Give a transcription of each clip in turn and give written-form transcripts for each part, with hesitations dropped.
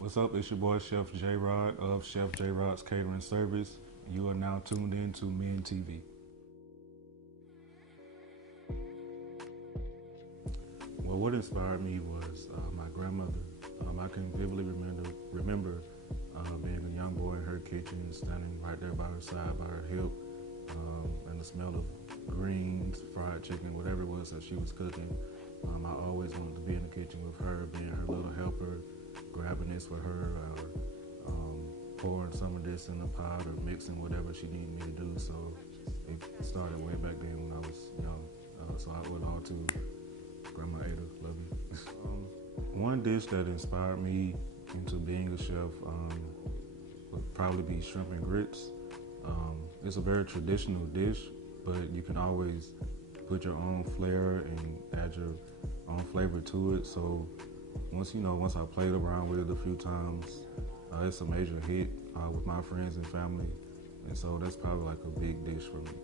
What's up? It's your boy Chef Jrod of Chef Jrod's Catering Service. You are now tuned in to Men TV. Well, what inspired me was my grandmother. I can vividly remember being a young boy in her kitchen, standing right there by her side, by her hip, and the smell of greens, fried chicken, whatever it was that she was cooking. I always wanted to be in the kitchen with her, being her little helper, grabbing this for her, or pouring some of this in a pot, or mixing whatever she needed me to do. So it started way back then when I was young. So I owe it all to Grandma Ada, love you. One dish that inspired me into being a chef would probably be shrimp and grits. It's a very traditional dish, but you can always put your own flair and add your own flavor to it. So once I played around with it a few times, it's a major hit with my friends and family, and so that's probably like a big dish for me.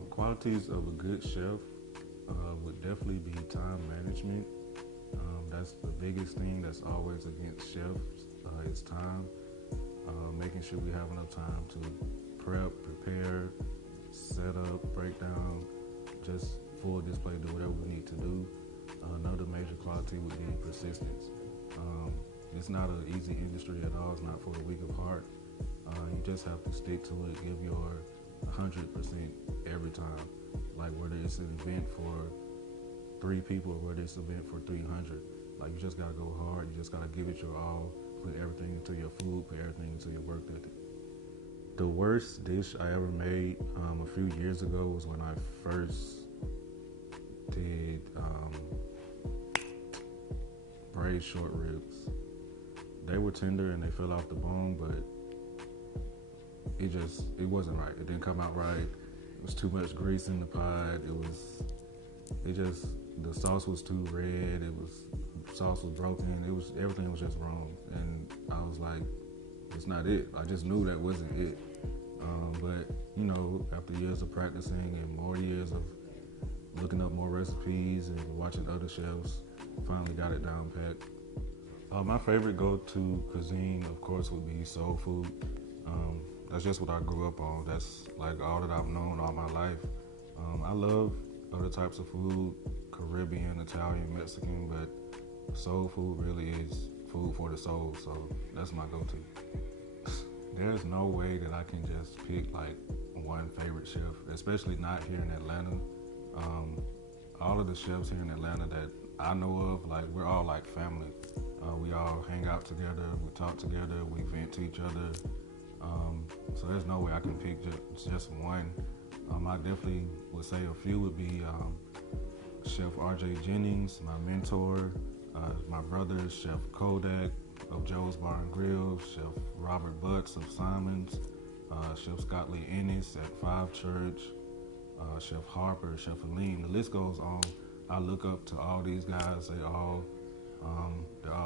The qualities of a good chef would definitely be time management. That's the biggest thing that's always against chefs is time. Making sure we have enough time to prepare, set up, break down, just full display, do whatever we need to do. Another major quality would be persistence. It's not an easy industry at all. It's not for the weak of heart. You just have to stick to it, give your 100% every time. Like whether it's an event for 3 people or whether it's an event for 300. Like you just gotta go hard. You just gotta give it your all. Put everything into your food. Put everything into your work ethic. The worst dish I ever made a few years ago was when I first did braised short ribs. They were tender and they fell off the bone, but it wasn't right. It didn't come out right. It was too much grease in the pot. The sauce was too red. Sauce was broken. Everything was just wrong. And I was like, it's not it. I just knew that wasn't it. But after years of practicing and more years of looking up more recipes and watching other chefs, finally got it down pat. My favorite go-to cuisine, of course, would be soul food. That's just what I grew up on. That's like all that I've known all my life. I love other types of food, Caribbean, Italian, Mexican, but soul food really is food for the soul, so that's my go-to. There's no way that I can just pick like one favorite chef, especially not here in Atlanta. All of the chefs here in Atlanta that I know of, like we're all like family. We all hang out together, we talk together, we vent to each other. So there's no way I can pick just one. I definitely would say a few would be Chef RJ Jennings, my mentor, my brother, Chef Kodak of Joe's Bar and Grill, Chef Robert Butts of Simon's, Chef Scott Lee Ennis at Five Church, Chef Harper, Chef Aline. The list goes on. I look up to all these guys. They're all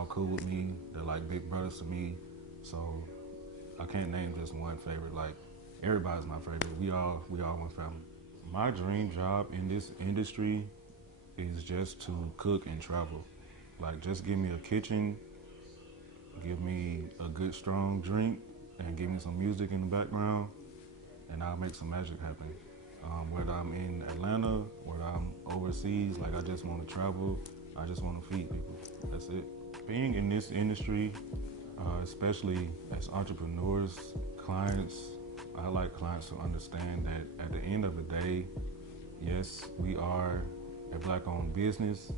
cool with me. They're like big brothers to me. So I can't name just one favorite. Like everybody's my favorite. We all one family. My dream job in this industry is just to cook and travel. Like just give me a kitchen, give me a good strong drink, and give me some music in the background, and I'll make some magic happen. Whether I'm in Atlanta, whether I'm overseas, like I just want to travel, I just want to feed people. That's it. Being in this industry, especially as entrepreneurs, clients, I like clients to understand that at the end of the day, yes, we are a Black-owned business,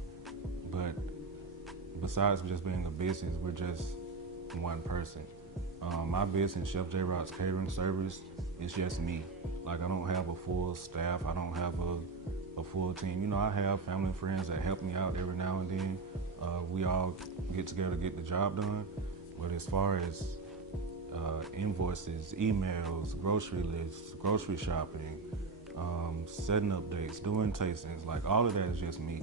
but besides just being a business, we're just one person. My business, Chef Jrod's Catering Service, is just me. Like I don't have a full staff. I don't have a full team. I have family and friends that help me out every now and then. We all get together to get the job done. But as far as invoices, emails, grocery lists, grocery shopping, setting up dates, doing tastings, like all of that is just me.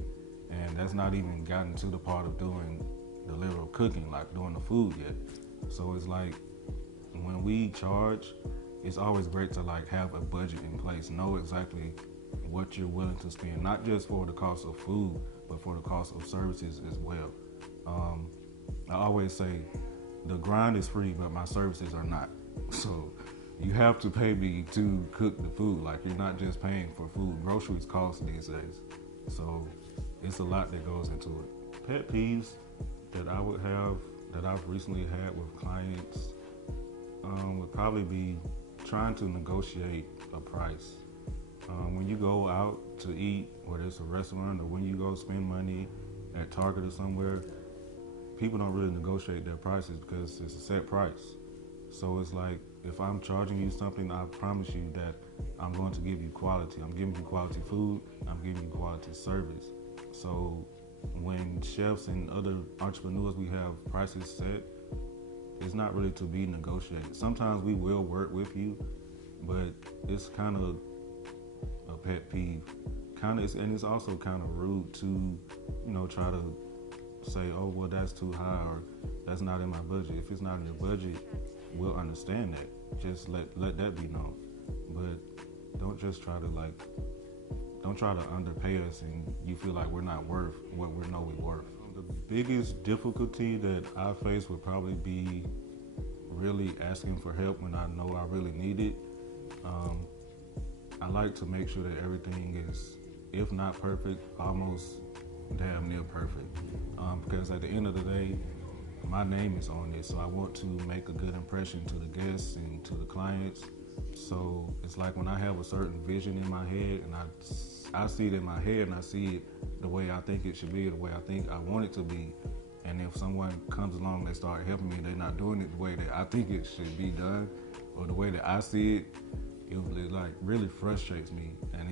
And that's not even gotten to the part of doing the literal cooking, like doing the food yet. So it's like when we charge, it's always great to like have a budget in place, know exactly what you're willing to spend, not just for the cost of food, but for the cost of services as well. I always say the grind is free, but my services are not. So you have to pay me to cook the food. Like, you're not just paying for food. Groceries cost these days. So it's a lot that goes into it. Pet peeves that I would have, that I've recently had with clients, would probably be trying to negotiate a price. When you go out to eat, whether it's a restaurant or when you go spend money at Target or somewhere, people don't really negotiate their prices because it's a set price. So it's like, if I'm charging you something, I promise you that I'm going to give you quality. I'm giving you quality food. I'm giving you quality service. So when chefs and other entrepreneurs, we have prices set, it's not really to be negotiated. Sometimes we will work with you, but it's kind of a pet peeve. And it's also kind of rude to, try to say, oh, well, that's too high, or that's not in my budget. If it's not in your budget, we'll understand that. Just let that be known. But don't just try to underpay us and you feel like we're not worth what we know we're worth. The biggest difficulty that I face would probably be really asking for help when I know I really need it. I like to make sure that everything is, if not perfect, almost damn near perfect. Because at the end of the day, my name is on this, so I want to make a good impression to the guests and to the clients. So it's like when I have a certain vision in my head and I see it in my head and I see it the way I think it should be, the way I think I want it to be. And if someone comes along, they start helping me, they're not doing it the way that I think it should be done or the way that I see it, it like really frustrates me. And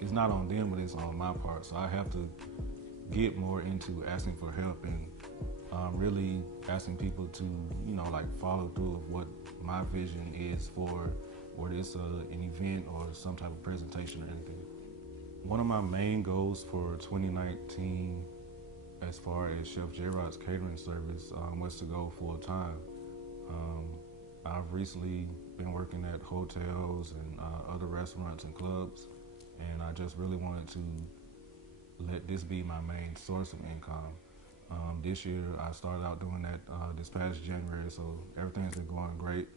it's not on them, but it's on my part. So I have to get more into asking for help and really asking people to, follow through of what my vision is for, whether it's an event or some type of presentation or anything. One of my main goals for 2019, as far as Chef Jrod's catering service, was to go full time. I've recently been working at hotels and other restaurants and clubs, and I just really wanted to let this be my main source of income. This year, I started out doing that this past January, so everything's been going great.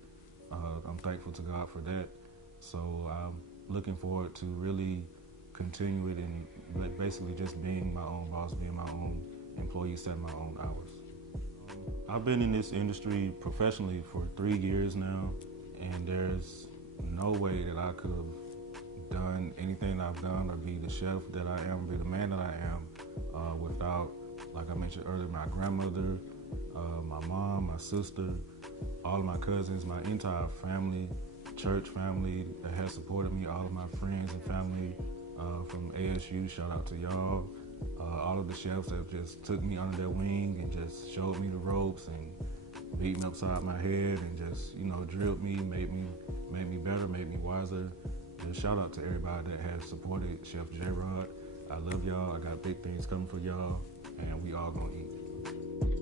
I'm thankful to God for that. So I'm looking forward to really continue it and basically just being my own boss, being my own employee, setting my own hours. I've been in this industry professionally for 3 years now, and there's no way that I could have done anything I've done or be the chef that I am, be the man that I am, without, like I mentioned earlier, my grandmother, my mom, my sister, all of my cousins, my entire family, church family that has supported me, all of my friends and family from ASU, shout out to y'all. All of the chefs that just took me under their wing and just showed me the ropes and beat me upside my head and just, drilled me, made me better, made me wiser. Just shout out to everybody that has supported Chef Jrod. I love y'all. I got big things coming for y'all, and we all gonna eat.